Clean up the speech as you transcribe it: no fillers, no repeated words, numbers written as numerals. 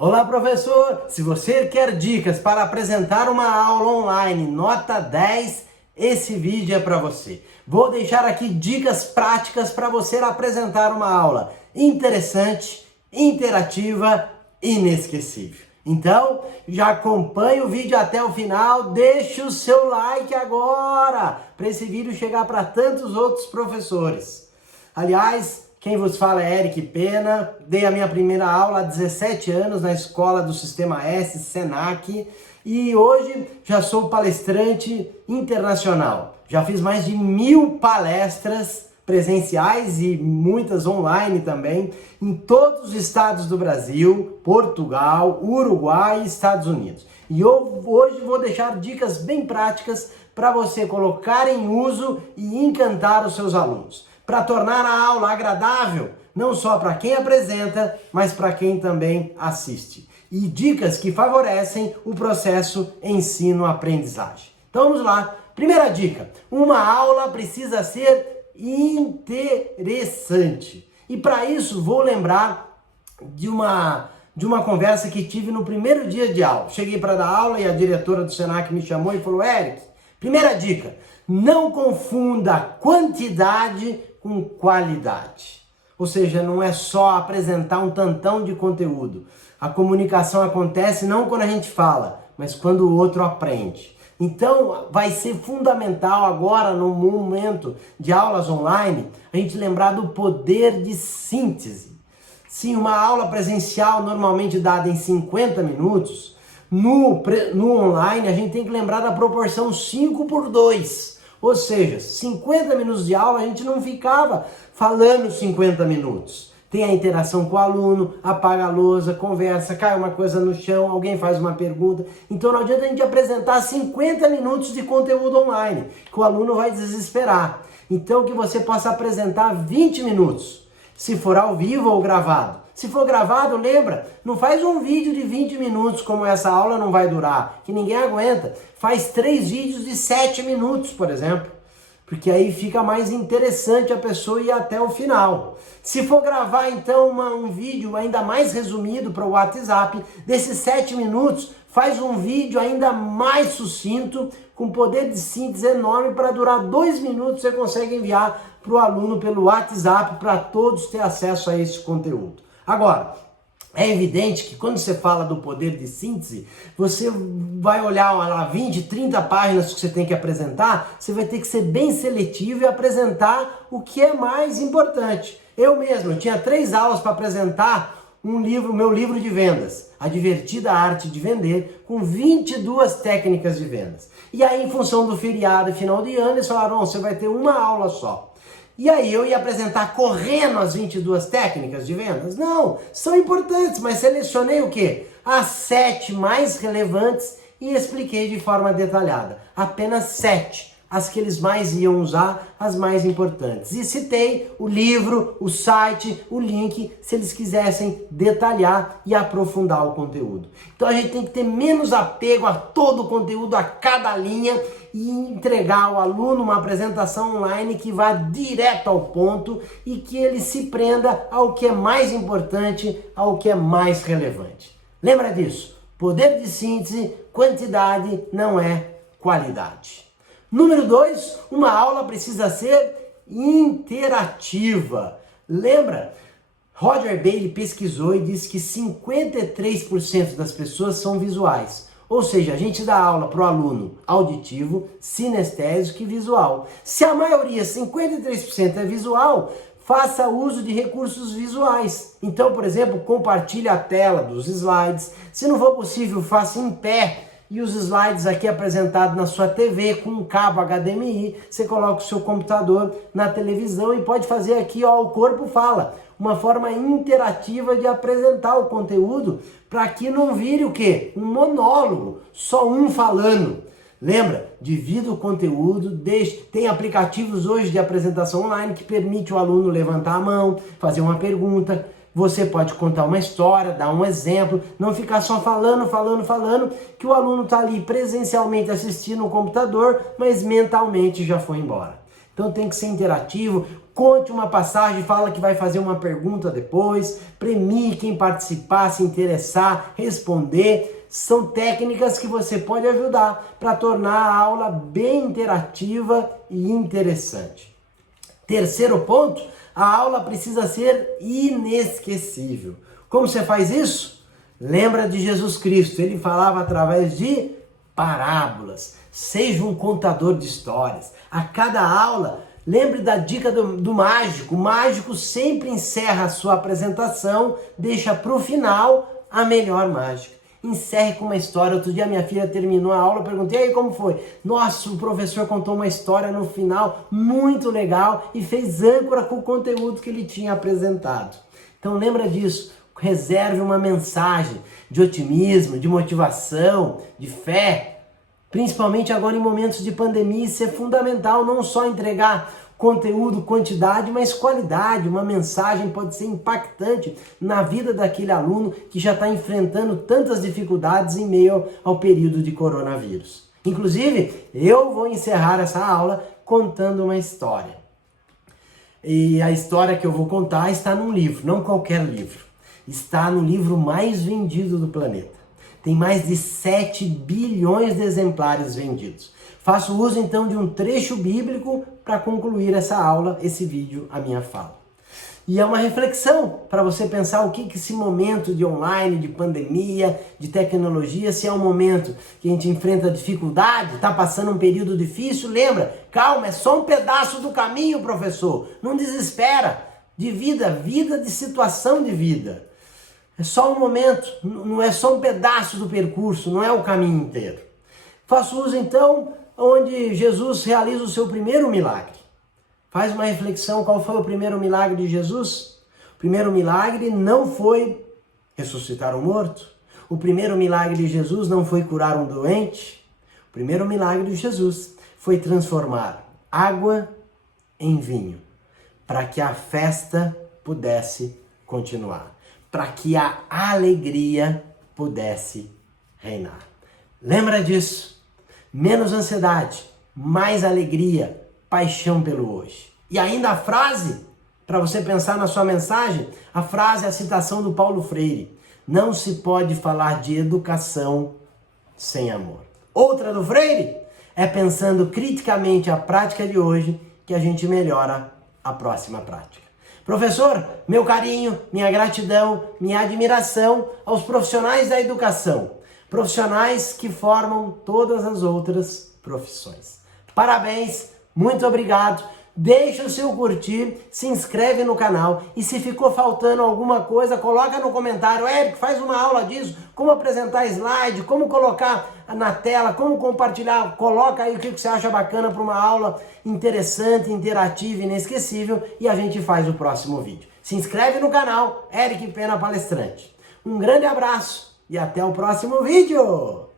Olá, professor! Se você quer dicas para apresentar uma aula online nota 10, esse vídeo é para você. Vou deixar aqui dicas práticas para você apresentar uma aula interessante, interativa, inesquecível. Então, já acompanhe o vídeo até o final, deixe o seu like agora, para esse vídeo chegar para tantos outros professores. Aliás, quem vos fala é Eric Pena, dei a minha primeira aula há 17 anos na escola do Sistema S, Senac, e hoje já sou palestrante internacional. Já fiz mais de 1000 palestras presenciais e muitas online também, em todos os estados do Brasil, Portugal, Uruguai e Estados Unidos. E eu hoje vou deixar dicas bem práticas para você colocar em uso e encantar os seus alunos, para tornar a aula agradável, não só para quem apresenta, mas para quem também assiste. E dicas que favorecem o processo ensino-aprendizagem. Então vamos lá. Primeira dica: uma aula precisa ser interessante. E para isso vou lembrar de uma conversa que tive no primeiro dia de aula. Cheguei para dar aula e a diretora do Senac me chamou e falou: Eric, primeira dica, não confunda quantidade com qualidade. Ou seja, não é só apresentar um tantão de conteúdo. A comunicação acontece não quando a gente fala, mas quando o outro aprende. Então, vai ser fundamental agora, no momento de aulas online, a gente lembrar do poder de síntese. Sim, uma aula presencial normalmente dada em 50 minutos, no online a gente tem que lembrar da proporção 5:2. Ou seja, 50 minutos de aula a gente não ficava falando 50 minutos. Tem a interação com o aluno, apaga a lousa, conversa, cai uma coisa no chão, alguém faz uma pergunta. Então não adianta a gente apresentar 50 minutos de conteúdo online, que o aluno vai desesperar. Então que você possa apresentar 20 minutos, se for ao vivo ou gravado. Se for gravado, lembra, não faz um vídeo de 20 minutos, como essa aula não vai durar, que ninguém aguenta. Faz 3 vídeos de 7 minutos, por exemplo, porque aí fica mais interessante a pessoa ir até o final. Se for gravar, então, um vídeo ainda mais resumido para o WhatsApp, desses 7 minutos, faz um vídeo ainda mais sucinto, com poder de síntese enorme, para durar 2 minutos, você consegue enviar para o aluno pelo WhatsApp, para todos ter acesso a esse conteúdo. Agora, é evidente que quando você fala do poder de síntese, você vai olhar lá 20, 30 páginas que você tem que apresentar, você vai ter que ser bem seletivo e apresentar o que é mais importante. Eu mesmo, eu tinha 3 aulas para apresentar meu livro de vendas, A Divertida Arte de Vender, com 22 técnicas de vendas. E aí, em função do feriado e final de ano, eles falaram: você vai ter uma aula só. E aí eu ia apresentar correndo as 22 técnicas de vendas? Não, são importantes, mas selecionei o quê? As 7 mais relevantes e expliquei de forma detalhada. Apenas 7, as que eles mais iam usar, as mais importantes. E citei o livro, o site, o link, se eles quisessem detalhar e aprofundar o conteúdo. Então a gente tem que ter menos apego a todo o conteúdo, a cada linha, e entregar ao aluno uma apresentação online que vá direto ao ponto e que ele se prenda ao que é mais importante, ao que é mais relevante. Lembra disso? Poder de síntese, quantidade não é qualidade. Número 2, uma aula precisa ser interativa. Lembra? Roger Bailey pesquisou e disse que 53% das pessoas são visuais. Ou seja, a gente dá aula para o aluno auditivo, sinestésico e visual. Se a maioria, 53%, é visual, faça uso de recursos visuais. Então, por exemplo, compartilhe a tela dos slides. Se não for possível, faça em pé. E os slides aqui apresentados na sua TV com um cabo HDMI, você coloca o seu computador na televisão e pode fazer aqui, ó, o corpo fala. Uma forma interativa de apresentar o conteúdo, para que não vire o quê? Um monólogo, só um falando. Lembra? Divida o conteúdo, tem aplicativos hoje de apresentação online que permite o aluno levantar a mão, fazer uma pergunta. Você pode contar uma história, dar um exemplo, não ficar só falando, que o aluno está ali presencialmente assistindo no computador, mas mentalmente já foi embora. Então tem que ser interativo, conte uma passagem, fala que vai fazer uma pergunta depois, premie quem participar, se interessar, responder. São técnicas que você pode ajudar para tornar a aula bem interativa e interessante. Terceiro ponto, a aula precisa ser inesquecível. Como você faz isso? Lembra de Jesus Cristo, ele falava através de parábolas. Seja um contador de histórias. A cada aula, lembre da dica do mágico. O mágico sempre encerra a sua apresentação, deixa para o final a melhor mágica. Encerre com uma história. Outro dia minha filha terminou a aula, eu perguntei, e aí como foi? Nossa, o professor contou uma história no final muito legal e fez âncora com o conteúdo que ele tinha apresentado. Então lembra disso, reserve uma mensagem de otimismo, de motivação, de fé. Principalmente agora em momentos de pandemia, isso é fundamental, não só entregar conteúdo, quantidade, mas qualidade. Uma mensagem pode ser impactante na vida daquele aluno que já está enfrentando tantas dificuldades em meio ao período de coronavírus. Inclusive, eu vou encerrar essa aula contando uma história. E a história que eu vou contar está num livro, não qualquer livro. Está no livro mais vendido do planeta. Tem mais de 7 bilhões de exemplares vendidos. Faço uso então de um trecho bíblico para concluir essa aula, esse vídeo, a minha fala. E é uma reflexão para você pensar o que esse momento de online, de pandemia, de tecnologia, se é um momento que a gente enfrenta dificuldade, está passando um período difícil, lembra, calma, é só um pedaço do caminho, professor. Não desespera. De vida, de situação de vida. É só um momento, não é só um pedaço do percurso, não é o caminho inteiro. Faço uso então onde Jesus realiza o seu primeiro milagre. Faz uma reflexão, qual foi o primeiro milagre de Jesus? O primeiro milagre não foi ressuscitar um morto. O primeiro milagre de Jesus não foi curar um doente. O primeiro milagre de Jesus foi transformar água em vinho, para que a festa pudesse continuar, para que a alegria pudesse reinar. Lembra disso? Menos ansiedade, mais alegria, paixão pelo hoje. E ainda a frase, para você pensar na sua mensagem, a frase é a citação do Paulo Freire. Não se pode falar de educação sem amor. Outra do Freire é pensando criticamente a prática de hoje que a gente melhora a próxima prática. Professor, meu carinho, minha gratidão, minha admiração aos profissionais da educação. Profissionais que formam todas as outras profissões. Parabéns, muito obrigado. Deixa o seu curtir, se inscreve no canal e se ficou faltando alguma coisa, coloca no comentário. Érico, faz uma aula disso, como apresentar slide, como colocar na tela, como compartilhar. Coloca aí o que você acha bacana para uma aula interessante, interativa, inesquecível e a gente faz o próximo vídeo. Se inscreve no canal, Érico Pena Palestrante. Um grande abraço e até o próximo vídeo!